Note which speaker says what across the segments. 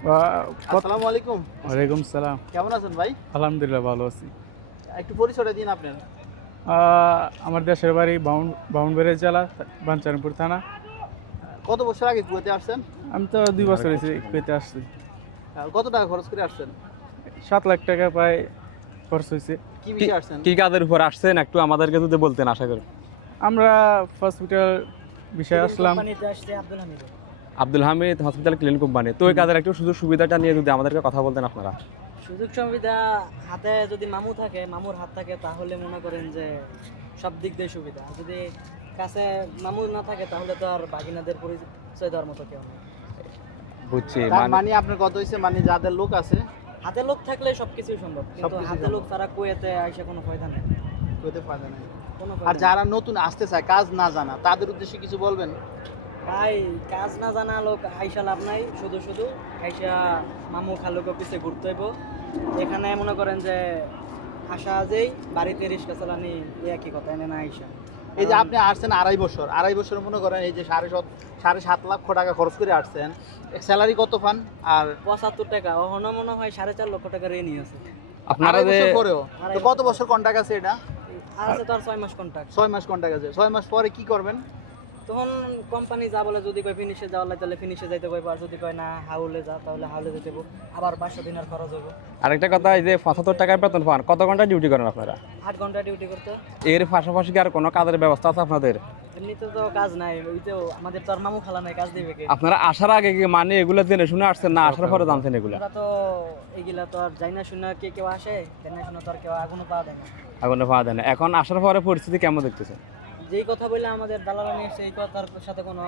Speaker 1: আসসালামু আলাইকুম।
Speaker 2: ওয়ালাইকুম সালাম।
Speaker 1: কেমন আছেন ভাই?
Speaker 2: আলহামদুলিল্লাহ ভালো আছি।
Speaker 1: একটু পরিচয়টা দিন আপনার।
Speaker 2: আমার দেশের বাড়ি বাউন বাউনবাড়ি জেলা বাঞ্চানপুর থানা।
Speaker 1: কত বছর আগে কুয়েতে আসছেন?
Speaker 2: আমি তো দুই বছর হয়েছে কুয়েতে আসছি।
Speaker 1: কত টাকা খরচ করে আসছেন?
Speaker 2: সাত লাখ টাকা প্রায় খরচ হয়েছে।
Speaker 1: কি বিষয়ে আসছেন?
Speaker 3: কি কাজের উপর আসছেন? একটু আমাদেরকে যদি বলতেন আশা করি।
Speaker 2: আমরা হসপিটাল বিষয়ে আসলাম।
Speaker 3: Abdul Hamid hospital clean company তো ওই কাজের একটু সুযোগ সুবিধাটা নিয়ে যদি আমাদেরকে কথা বলতেন আপনারা।
Speaker 4: সুযোগ সুবিধা হাতে যদি মামু থাকে মামুর হাত থাকে তাহলে মনে করেন যে সব দিক দিয়ে সুবিধা। যদি কাছে মামু না থাকে তাহলে তো আর বাগিনাদের পরিচয় দেওয়ার মতো কেউ নেই।
Speaker 3: বুঝছি মানে
Speaker 1: মানে আপনার কত হয়েছে মানে যাদের লোক আছে।
Speaker 4: হাতে লোক থাকলে সবকিছুই সম্ভব কিন্তু হাতে লোক তারা কুয়েতে আইসা কোনো ফায়দা নেই।
Speaker 1: কুয়েতে ফায়দা নেই। আর যারা নতুন আসতে চায় কাজ না জানা তাদের উদ্দেশ্যে কিছু বলবেন?
Speaker 4: ভাই কাজ না জানা লোক আইসা লাভ নাই শুধু শুধু আইসা মামু খালুকে পিছে ঘুরতে হইব। এখানে মনে করেন যে আসা যেই বাড়িতে রিক্সা চালানি এই একই কথা এনে না আইসা
Speaker 1: এই যে আপনি আসছেন আড়াই বছর আড়াই বছর মনে করেন এই যে সাড়ে সাত সাড়ে সাত লক্ষ টাকা খরচ করে আসছেন স্যালারি কত পান? আর
Speaker 4: পঁচাত্তর টাকা ওখানে মনে হয় সাড়ে চার লক্ষ টাকা ঋণই আছে।
Speaker 3: আপনারা
Speaker 1: পরেও? কত বছর কন্ট্যাক্ট আছে এটা?
Speaker 4: আছে তো আর ছয় মাস কন্ট্রাক্ট
Speaker 1: ছয় মাস কন্ট্যাক্ট আছে ছয় মাস পরে কি করবেন?
Speaker 4: তখন কোম্পানি যা বলে যদি কয় ফিনিশে যাওয়া লাগে তাহলে ফিনিশে যাইতে কইব আর যদি কয় না হাউলে যা তাহলে হাউলে যেতে হইব। আবার পাঁচশো দিনের খরচ হইব।
Speaker 3: আরেকটা কথা এই যে পঁচাত্তর টাকায় বেতন পান কত ঘণ্টা ডিউটি করেন আপনারা?
Speaker 4: আট ঘণ্টা ডিউটি করতে।
Speaker 3: এর পাশাপাশি কি আর কোনো কাজের ব্যবস্থা আছে আপনাদের?
Speaker 4: এমনিতে তো কাজ নাই ওই তো আমাদের তো আর মামু খালা নাই কাজ দিবে কে?
Speaker 3: আপনারা আসার আগে কি মানে এগুলো জেনে শুনে আসছেন না আসার পরে জানছেন এগুলো?
Speaker 4: আমরা তো এগুলা তো আর যাই না শুনে কে কেউ আসে যাই না শুনে তো আর কেউ আগুনও পাওয়া যায় না।
Speaker 3: এখনও পাওয়া যায় না। এখন আসার পরে পরিস্থিতি কেমন দেখতেছেন?
Speaker 4: যেই কথা বললে আমাদের দালালা নিয়ে সেই কথার সাথে কোনো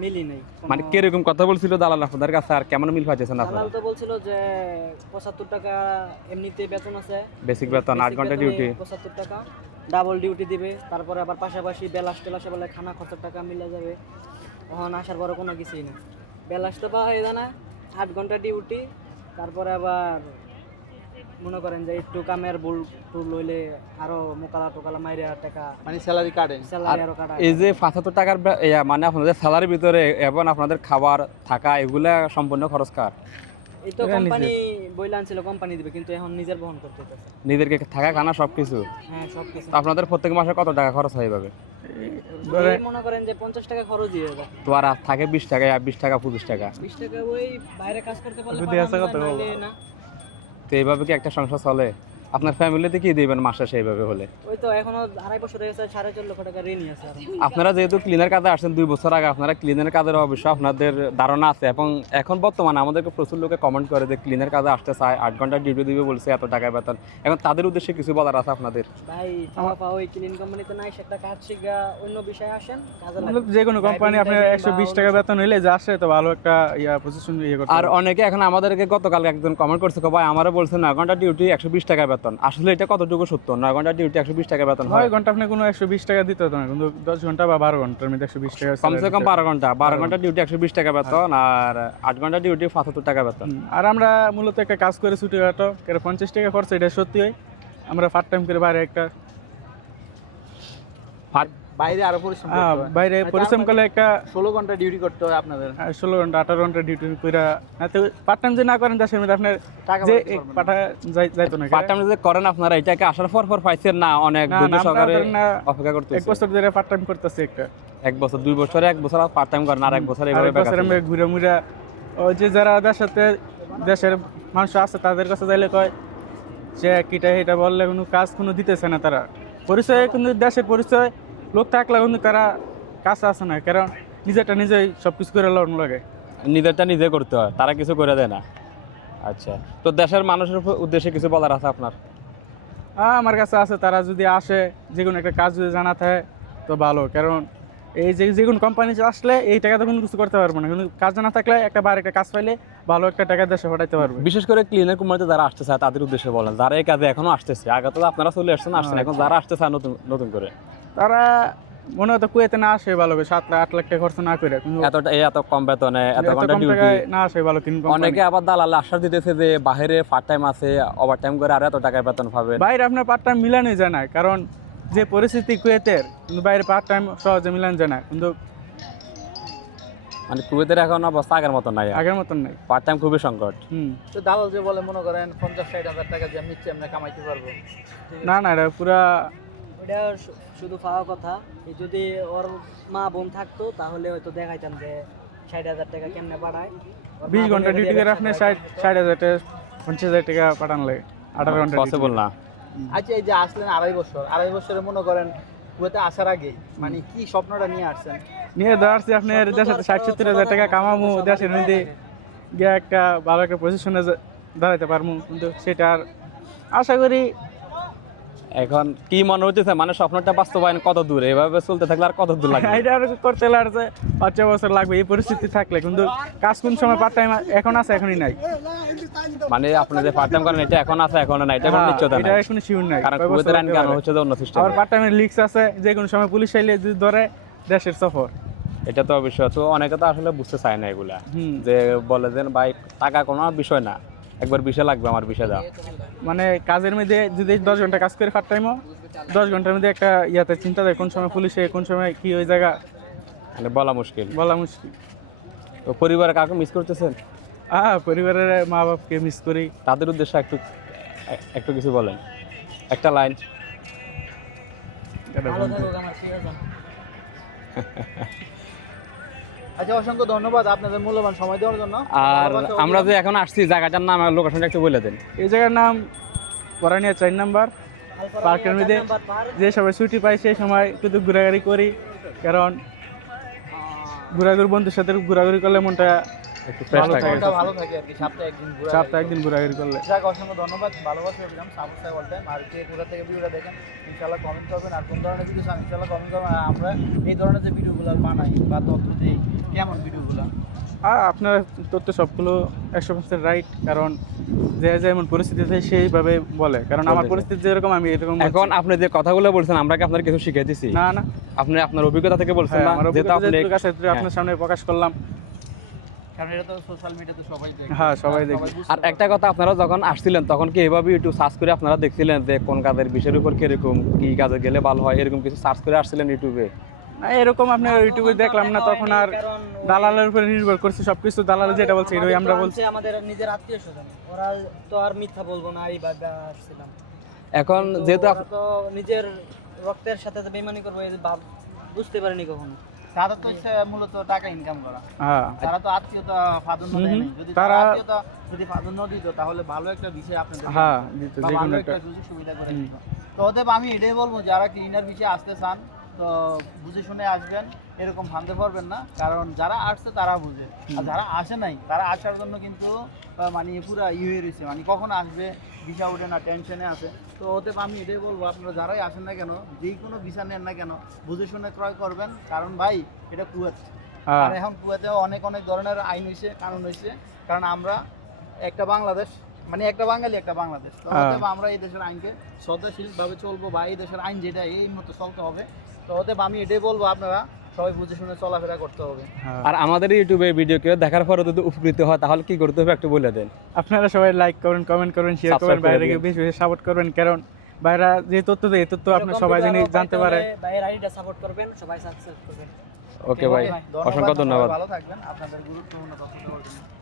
Speaker 4: মিলই নেই
Speaker 3: মানে কীরকম কথা বলছিল দালাল আপনাদের কাছে আর কেমন মিল পাচ্ছেন আপনারা
Speaker 4: দালাল তো বলছিল যে পঁচাত্তর টাকা এমনিতে বেতন আছে।
Speaker 3: বেসিক বেতন আট
Speaker 4: ঘণ্টা
Speaker 3: ডিউটি
Speaker 4: পঁচাত্তর টাকা। ডাবল ডিউটি দিবে তারপরে আবার পাশাপাশি বেলাস টেলাসে বলে খানা খরচের টাকা মিলে যাবে। তখন আসার পরে কোনো কিছুই নেই। বেলাস তো পাওয়া যায় না আট ঘণ্টা ডিউটি তারপরে আবার মনে করেন যে একটু কামের বুল টুল লইলে আরও মোকালা টোকালা মাইরে টাকা
Speaker 1: মানে স্যালারি কাটে।
Speaker 4: স্যালারি আরও কাটা
Speaker 3: এই যে পাঁচাত্তর টাকার মানে আপনাদের স্যালারির ভিতরে এবং আপনাদের খাবার থাকা এগুলা সম্পূর্ণ খরচ কার?
Speaker 4: এই তো কোম্পানি বইলে আনছিল কোম্পানি দিবে কিন্তু এখন নিজের বহন করতে
Speaker 3: নিজেদেরকে থাকা খানা সব কিছু
Speaker 4: হ্যাঁ সব কিছু
Speaker 3: আপনাদের প্রত্যেক মাসে কত টাকা খরচ হয় এভাবে
Speaker 4: মনে করেন যে পঞ্চাশ টাকা খরচ দিয়ে যাবে
Speaker 3: তো আর থাকে বিশ টাকা বিশ টাকা পঁচিশ টাকা।
Speaker 4: বিশ টাকা ওই বাইরে কাজ করতে পারলে না।
Speaker 3: তো এইভাবে কি একটা সংসার চলে? আপনার ফ্যামিলিতে কি দিবেন মাসে সেইভাবে হলে?
Speaker 4: ওই তো এখনও আড়াই বছর হয়ে গেছে সাড়ে চার লক্ষ টাকা ঋণই আছে
Speaker 3: আপনারা যেহেতু ক্লিনার কাজে আসছেন দুই বছর আগে আপনারা ক্লিনার কাজের অবশ্য আপনাদের ধারণা আছে এবং এখন বর্তমানে আমাদেরকে প্রচুর লোকে কমেন্ট করে যে ক্লিনার কাজে আসতে চায় আট ঘণ্টা ডিউটি দিবে বলছে এত টাকা বেতন। এখন তাদের উদ্দেশ্যে কিছু বলার আছে আপনাদের?
Speaker 4: ভাই পাওয়া ওই ক্লিন কোম্পানিতে নাই একটা কাজ শিখা অন্য বিষয়ে আসেন কাজে
Speaker 2: যে কোনো কোম্পানি আপনার একশো বিশ টাকা বেতন হইলে যে আসে তো ভালো একটা ইয়া পজিশন ইয়ে করতে
Speaker 3: আর অনেকে এখন আমাদেরকে গতকাল একজন কমেন্ট করছে ভাই আমারও বলছে নয় ঘণ্টা ডিউটি একশো বিশ টাকা বেতন। আসলে এটা কতটুকু সত্য? নয় ঘণ্টা ডিউটি একশো বিশ টাকা বেতন হয়।
Speaker 2: নয় ঘণ্টা আপনি কোনো একশো বিশ টাকা দিতে হতো না কিন্তু দশ ঘণ্টা বা বারো ঘণ্টার মধ্যে একশো বিশ টাকা
Speaker 3: কমসে কম বারো ঘণ্টা। বারো ঘণ্টা ডিউটি একশো বিশ টাকা বেতন আর আট ঘণ্টা ডিউটি পঁচাত্তর টাকা বেতন।
Speaker 2: আর আমরা মূলত একটা কাজ করে ছুটি কাটো এটা পঞ্চাশ টাকা খরচ এটা সত্যি হয়। আমরা পার্ট টাইম করে বাইরে একটা
Speaker 1: বাইরে আরও পরিশ্রম করতে।
Speaker 2: বাইরে পরিশ্রম
Speaker 1: মানে-
Speaker 2: করলে একটা
Speaker 1: ষোলো ঘণ্টা ডিউটি করতে হয় আপনাদের?
Speaker 2: ষোলো ঘণ্টা আঠারো ঘণ্টা ডিউটি করে পার্ট টাইম যে না করেন দেশের মধ্যে আপনার
Speaker 1: টাকা
Speaker 2: যে। পাঠা যাইতো না
Speaker 3: পার্ট টাইম যে করেন আপনারা এটাকে আসার পর পর পাইছেন না অনেক
Speaker 2: না,
Speaker 3: ধৈর্য সহকারে অপেক্ষা করতে
Speaker 2: এক বছর ধরে পার্ট টাইম করতেছি একটা।
Speaker 3: এক বছর দুই বছরে এক বছর পার্ট টাইম করেন আর এক বছর
Speaker 2: আমরা ঘুরে মুড়ে ওই যে যারা সাথে দেশের মানুষ আছে তাদের কাছে যাইলে কয় যে কিটা এটা বললে কোনো কাজ কোনো দিতেছে না তারা। পরিচয় কিন্তু দেশের পরিচয় লোক থাকলে কিন্তু তারা কাজ আছে না কারণ নিজেরটা নিজেই সব কিছু করে লড়ন লাগে।
Speaker 3: নিজেরটা নিজে করতে হয় তারা কিছু করে দেয় না। আচ্ছা তো দেশের মানুষের উদ্দেশ্যে কিছু বলার আছে আপনার?
Speaker 2: আমার কাছে আছে তারা যদি আসে যে কোনো একটা কাজ যদি জানা থাকে তো ভালো। কারণ এই যে যে কোনো কোম্পানি আসলে এই টাকাতে কোনো কিছু করতে পারব না। কিন্তু কাজ জানা থাকলে একটা বাইরে একটা কাজ পাইলে ভালো একটা টাকা দেশে পাঠাইতে পারবে।
Speaker 3: বিশেষ করে ক্লিনার কোম্পানিতে যারা আসতে চায় তাদের উদ্দেশ্যে বলেন যারা এই কাজে এখনও আসতেছে আগে তো আপনারা চলে আসছেন আসছেন এখন যারা আসতে চায় নতুন নতুন করে।
Speaker 2: তারা মনে হতো কুয়েতে না আসে ভালো সাত লাখ আট লাখ টাকা খরচ না করে
Speaker 3: এতটা এই এত কম বেতনে এত
Speaker 2: ঘণ্টা
Speaker 3: ডিউটি
Speaker 2: না আসে ভালো তিন
Speaker 3: অনেকে আবার দালাল আশ্বাস দিতেছে যে বাইরে পার্ট টাইম আছে ওভার টাইম করে আর এত টাকায় বেতন পাবেন
Speaker 2: বাইরে আপনার পার্ট টাইম মিলানোই যায় না কারণ যে পরিস্থিতি কুয়েতের কিন্তু বাইরে পার্ট টাইম সহজে মিলানো যায় না কিন্তু
Speaker 3: মানে কুয়েতের এখন অবস্থা আগের মতো নাই।
Speaker 2: আগের মতন নাই।
Speaker 3: পার্ট টাইম খুবই সংকট।
Speaker 2: হুম।
Speaker 1: তো দালাল যে বলে মনে করেন পঞ্চাশ ষাট হাজার টাকা যে নিচ্ছে আমরা কামাইতে পারব।
Speaker 2: না না এটা পুরা
Speaker 4: শুধু পাওয়া কথা। যদি ওর মা বোন থাকতো তাহলে হয়তো দেখাইতাম যে ষাট হাজার টাকা কেমনে পাঠায়।
Speaker 2: বিশ
Speaker 4: ঘণ্টা
Speaker 2: ডিউটি করে আপনি। ষাট ষাট হাজার টাকা পঞ্চাশ হাজার টাকা পাঠান লাগে। আঠারো ঘণ্টা
Speaker 3: পসিবল না।
Speaker 1: আচ্ছা এই যে আসলেন আড়াই বছর আড়াই বছরে মনে করেন কুয়েতে আসার আগে মানে কি স্বপ্নটা নিয়ে আসছেন?
Speaker 2: নিয়ে দাঁড়াচ্ছি আপনার দেশে ষাট সত্তর হাজার টাকা কামামু দেশের মধ্যে গিয়ে একটা ভালো একটা পজিশনে দাঁড়াইতে পারব কিন্তু সেটা আর আশা করি
Speaker 3: এখন কি মনে হচ্ছে মানে স্বপ্নটা বাস্তবায়ন কত দূর? এভাবে চলতে থাকলে আর কত দূর লাগবে?
Speaker 2: এটা আর করতে লাগছে পাঁচ ছ বছর লাগবে এই পরিস্থিতি থাকলে। কিন্তু কাজ কোন সময় পার্ট টাইম এখন আছে এখনই নাই।
Speaker 3: মানে আপনি যে পার্ট টাইম করেন এটা এখন আছে এখন নাই এটা কোনো
Speaker 2: হ্যাঁ,
Speaker 3: নিশ্চয়তা
Speaker 2: এটা
Speaker 3: নাই।
Speaker 2: এখনও শিওর নাই।
Speaker 3: কারণ কুয়েতের আইন
Speaker 2: পারে।
Speaker 3: হচ্ছে যে অন্য সিস্টেম
Speaker 2: আবার পার্ট টাইমের লিক্স আছে যে কোনো সময় পুলিশ আইলে যদি ধরে দেশের সফর।
Speaker 3: এটা তো অবশ্যই। তো অনেকে তো আসলে বুঝতে চায় না এগুলা। যে বলে যে ভাই টাকা কোনো বিষয় না। একবার বিষয় লাগবে আমার বিষয় দাও
Speaker 2: মানে কাজের মধ্যে যদি দশ ঘণ্টা কাজ করে পার্ট টাইমও দশ ঘণ্টার মধ্যে একটা ইয়াতে চিন্তা দেয় কোন সময় পুলিশে কোন সময় কি ওই জায়গা।
Speaker 3: মানে বলা মুশকিল।
Speaker 2: বলা মুশকিল।
Speaker 3: তো পরিবারে কাউকে মিস করতেছেন?
Speaker 2: হ্যাঁ পরিবারের মা বাপকে মিস করি।
Speaker 3: তাদের উদ্দেশ্যে একটু একটু কিছু বলেন। একটা লাইন
Speaker 2: এটা
Speaker 1: আচ্ছা অসংখ্য ধন্যবাদ আপনাদের মূল্যবান সময় দেওয়ার জন্য।
Speaker 3: আর আমরা যে এখন আসছি জায়গাটার নাম আর লোকেশনটা একটু বলে দেন।
Speaker 2: এই জায়গার নাম পরানিয়া চার নাম্বার পার্কের মধ্যে। যে সময় ছুটি পাই সেই সময় একটু ঘোরাঘুরি করি কারণ ঘোরাঘুরি বন্ধুর সাথে ঘোরাঘুরি করলে মনটা
Speaker 3: একটু ফ্রেশ
Speaker 2: ভালো
Speaker 3: থাকে।
Speaker 2: থাকে।
Speaker 1: ভালো থাকে আর কি সপ্তাহে একদিন ঘুরে
Speaker 2: সপ্তাহে একদিন ঘোরাঘুরি করলে।
Speaker 1: যাক অসংখ্য ধন্যবাদ ভালোবাসা দিলাম সাবস্ক্রাইব বলতে। আর কে কোথা থেকে ভিডিওটা দেখেন ইনশাল্লাহ কমেন্ট করবেন। আর কোন ধরনের ভিডিও চান কমেন্ট করবেন। আমরা এই ধরনের যে ভিডিওগুলো বানাই বা তথ্য দিই কেমন ভিডিওগুলো?
Speaker 2: আর আপনার তথ্য সবগুলো একশো পার্সেন্ট রাইট কারণ যে যেমন পরিস্থিতি পরিস্থিতিতে সেইভাবে বলে। কারণ আমার পরিস্থিতি যেরকম আমি এরকম
Speaker 3: এখন আপনি যে কথাগুলো বলছেন আমরা কি আপনার কিছু শিখিয়ে দিছি?
Speaker 2: না না।
Speaker 3: আপনি আপনার অভিজ্ঞতা থেকে বলছেন
Speaker 2: হ্যাঁ,
Speaker 3: না
Speaker 2: আমার
Speaker 3: আপনি
Speaker 2: আছে আপনার সামনে প্রকাশ করলাম।
Speaker 1: মিডিয়াতে সবাই
Speaker 2: হ্যাঁ, সবাই দেখে।
Speaker 3: আর একটা কথা আপনারা যখন আসছিলেন তখন কি এভাবে ইউটিউব সার্চ করে আপনারা দেখছিলেন যে কোন কাজের বিষয়ের উপর কীরকম কি কাজে গেলে ভালো হয় এরকম কিছু সার্চ করে আসছিলেন ইউটিউবে
Speaker 2: এরকম আপনার ইউটিউবে দেখলাম না তখন আর দালালের উপরে নির্ভর করছে সবকিছু দালাল যেটা বলছে এটাই আমরা বলছি।
Speaker 4: আমাদের নিজের আত্মীয় স্বজন ওরা তো আর মিথ্যা বলব না এইভাবে আসছিলাম।
Speaker 3: এখন যেহেতু আপ-
Speaker 4: তো নিজের রক্তের সাথে তো বেমানি করব এই ভাব বুঝতে পারিনি কখনো।
Speaker 1: তাদের তো হচ্ছে মূলত টাকা ইনকাম করা।
Speaker 2: হ্যাঁ।
Speaker 1: তারা তো আত্মীয়তা প্রাধান্য দেয় নাই। যদি তারা
Speaker 2: তারা-
Speaker 1: আত্মীয়তা যদি প্রাধান্য দিত তাহলে ভালো একটা বিষয় আপনাদের
Speaker 2: হ্যাঁ দিত
Speaker 1: বা
Speaker 2: যে
Speaker 1: ভালো
Speaker 2: কোনো
Speaker 1: একটা
Speaker 2: একটা
Speaker 1: সুযোগ সুবিধা করে দিত। তো ওদের আমি এটাই বলব যারা ক্লিনার বিষয়ে আসতে চান তো বুঝে শুনে আসবেন এরকম ভাঙতে পারবেন না কারণ যারা আসছে তারা বুঝে। আর যারা আসে নাই তারা আসার জন্য কিন্তু মানে পুরা ই হয়ে রয়েছে। মানে কখন আসবে ভিসা ওঠে না টেনশনে আছে। তো ওতে আমি এটাই বলব আপনারা যারাই আসেন না কেন যেই কোনো ভিসা নেন না কেন বুঝে শুনে ক্রয় করবেন কারণ ভাই এটা কুয়েত।
Speaker 2: হ্যাঁ।
Speaker 1: আর এখন কুয়েতেও অনেক অনেক ধরনের আইন হয়েছে কানুন হয়েছে কারণ আমরা একটা বাংলাদেশ মানে একটা বাঙালি একটা বাংলাদেশ। তো
Speaker 2: হ্যাঁ।
Speaker 1: আমরা এই দেশের আইনকে শ্রদ্ধাশীলভাবে চলবো বা এই দেশের আইন যেটা এই মতো চলতে হবে। অতএব আমি এটাই বলব আপনারা সবাই বুঝে শুনে চলাফেরা করতে হবে।
Speaker 2: হ্যাঁ।
Speaker 3: আর আমাদের ইউটিউবে ভিডিও কেউ দেখার পরে যদি উপকৃত হয় তাহলে কি করতে হবে একটু বলে দেন।
Speaker 2: আপনারা সবাই লাইক করবেন কমেন্ট করবেন শেয়ার
Speaker 3: Subscribe
Speaker 2: করবেন
Speaker 3: করে
Speaker 2: বাইরে
Speaker 3: দিবেন।
Speaker 2: বেশি বেশি সাপোর্ট করবেন। কারণ বাইরা যে তথ্য দেয় এই তথ্য আপনার সবাই জানি জানতে পারে।
Speaker 4: ভাইয়ের আইডিটা সাপোর্ট করবেন সবাই সাবস্ক্রাইব করবেন।
Speaker 3: ওকে ভাই
Speaker 1: ধন্যবাদ,
Speaker 3: অসংখ্য ধন্যবাদ।
Speaker 1: ভালো থাকবেন। আপনাদের গুরুত্বপূর্ণ তথ্য দেওয়ার জন্য।